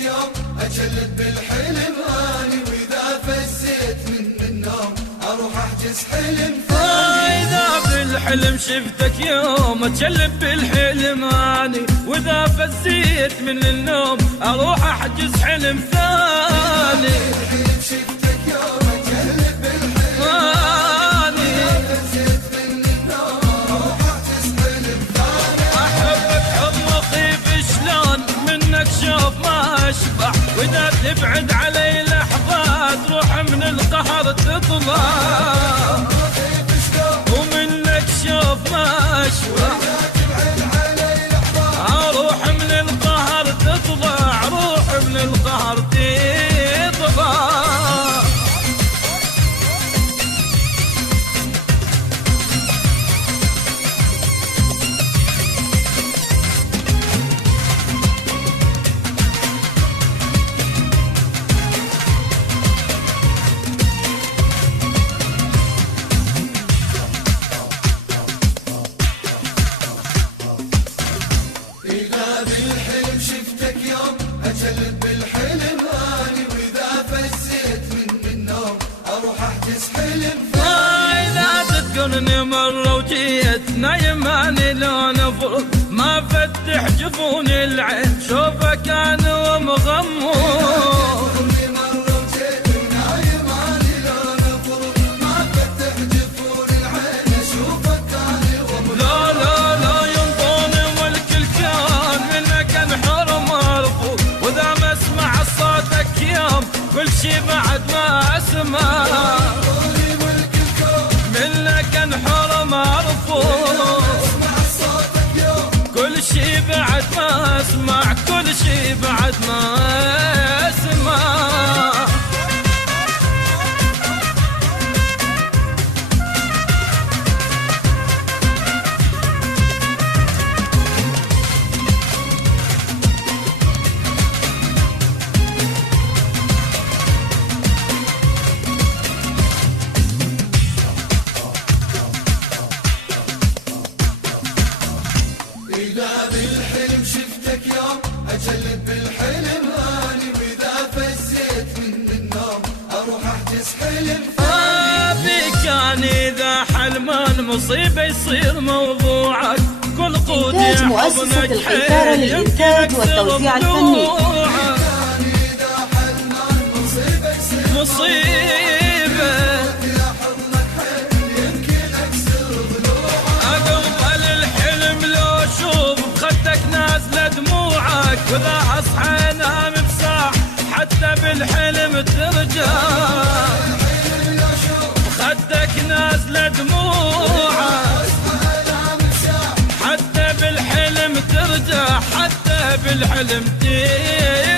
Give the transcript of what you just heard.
يوم اجلد بالحلم اني، واذا فزيت من النوم اروح احجز حلم ثاني. اذا بالحلم شفتك يوم اتشلب بالحلم اني، واذا فزيت من النوم اروح احجز حلم ثاني. بالحلم شفتك يوم اجلد بالحلم اني، واذا فزيت من النوم اروح احجز حلم ثاني. احبك حب مخيف شلون منك شوف ما اشبع، واذا تبعد علي لحظات روح من القهر تطلع، ومنك شوف ما اشبع. اروح من القهر تطلع، روح من القهر تطلع. اجلد بالحلم اني، واذا فزيت من النوم اروح احجز حلم ثاني. اذا تذكرني مرة وجيت نايم اني لو نفرق، ما فتح جفوني العين شوفك انا ومغمور. كل شي بعد ما اسمع منك انحرم ارفض، كل شي بعد ما اسمع، كل شي بعد ما اسمع. إذا بالحلم شفتك يوم أجلد بالحلم اني، واذا فزيت من النوم اروح احجز حلم ثاني. بك اني اذا حلمان مصيبه يصير موضوعك، كل قوتي إنتاج مؤسسة الحيثارة للإنتاج والتوزيع الفني. إذا حلمان مصيبه يصير مصيبه يا حضنك حلم يمكن اكسر ضلوعك. اقبل الحلم لو اشوف بخدك نازله دموعك، واذا اصحى انام بساح حتى بالحلم ترجع، بخدك نازله دموعك حتى بالحلم ترجع، حتى بالحلم ترجع.